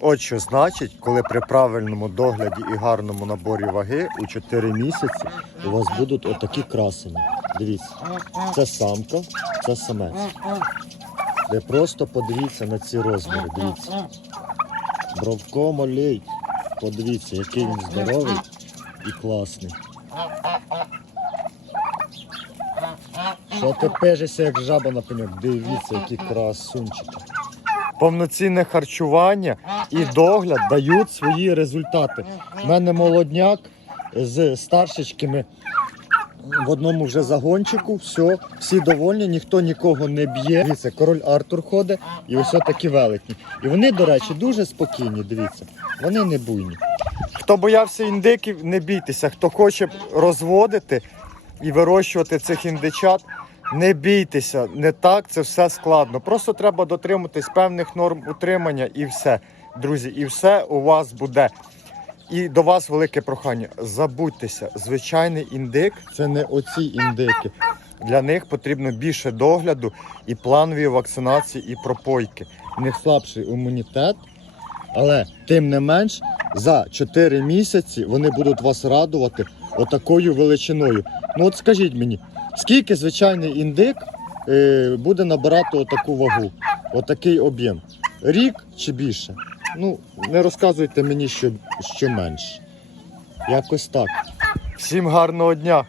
От що значить, коли при правильному догляді і гарному наборі ваги у 4 місяці у вас будуть отакі красені. Дивіться, це самка, це самець. Ви просто подивіться на ці розміри. Дивіться. Бровко молей. Подивіться, який він здоровий і класний. Що ти пежешся, як жаба на пеньок? Дивіться, які красунчики. Повноцінне харчування і догляд дають свої результати. У мене молодняк з старшечками в одному вже загончику, все, всі довольні, ніхто нікого не б'є. Дивіться, король Артур ходить і ось такі велетні. І вони, до речі, дуже спокійні, дивіться, вони не буйні. Хто боявся індиків, не бійтеся. Хто хоче розводити і вирощувати цих індичат, не бійтеся, не так це все складно. Просто треба дотримуватись певних норм утримання і все. Друзі, і все у вас буде. І до вас велике прохання. Забудьтеся, звичайний індик це не оці індики. Для них потрібно більше догляду і планові вакцинації, і пропойки. У них слабший імунітет, але тим не менш за 4 місяці вони будуть вас радувати отакою величиною. Ну от скажіть мені, скільки звичайний індик е, буде набирати отаку вагу, отакий об'єм? Рік чи більше? Ну, не розказуйте мені, що, що менше. Якось так. Всім гарного дня!